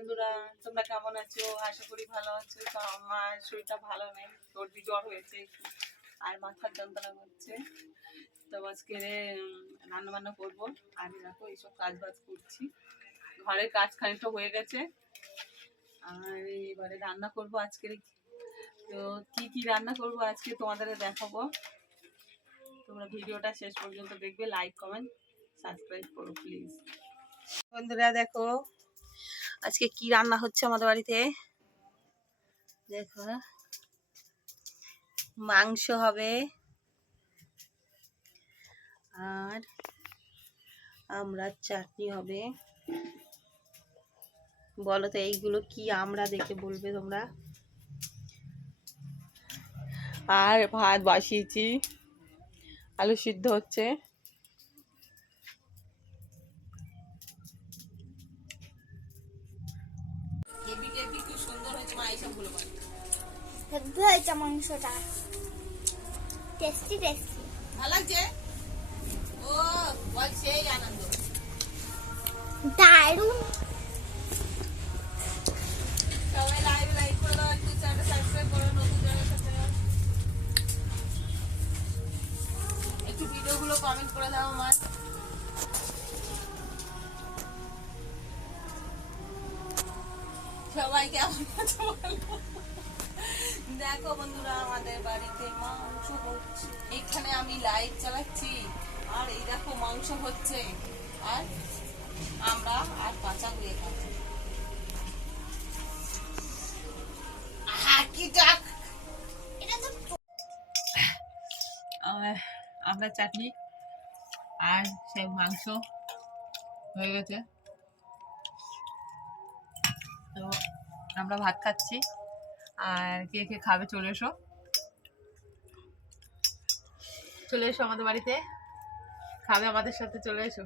বন্ধুরা, তোমরা কেমন আছো? আশা করি ভালো আছো। তো আমার শরীরটা ভালো নেই, সর্দি জ্বর হয়েছে আর মাথার যন্ত্রণা করছে। তো আজকে রান্না বান্না করব। আমি দেখো এইসব কাজ বাজ করছি। ঘরের কাজ খানিকটা হয়ে গেছে। আর এবারে রান্না করব আজকে। তো কি কি রান্না করব আজকে তোমাদের দেখাবো। তোমরা ভিডিওটা শেষ পর্যন্ত দেখবে লাইক কমেন্ট সাবস্ক্রাইব করো প্লিজ বন্ধুরা দেখো আজকে কি রান্না হচ্ছে আমাদের বাড়িতে? দেখো। মাংস হবে। আর আমরা চাটনি হবে। বলো তো, এইগুলো কি আমরা দেখে বলবে তোমরা? আর ভাত বাসিয়েছি। আলু সিদ্ধ হচ্ছে। হেভি কি সুন্দর হয়েছে মা এইসবগুলো হেভি হয়েছে মাংসটা। টেস্টি টেস্টি ভালো লাগছে? ও বল সেই আনন্দ। দারুণ। সবাই লাইভ লাইক করে দাও একটু চ্যানেল সাবস্ক্রাইব করো নতুন চ্যানেল সাথে একটু ভিডিওগুলো কমেন্ট করে দাও আমার। সবাইকে দেখো বন্ধুরা, আমাদের বাড়িতে মাংস হচ্ছে। এখানে আমি লাইভ চালাচ্ছি আর এই দেখো মাংস হচ্ছে। আর আমরা আর কাঁচা গুঁড়ে খাচ্ছি। আমরা চাটনি আর সেই মাংস হয়ে গেছে। আমরা ভাত খাচ্ছি। আর কে কে খাবে চলে এসো। চলে এসো আমাদের বাড়িতে। খাবে আমাদের সাথে, চলে এসো।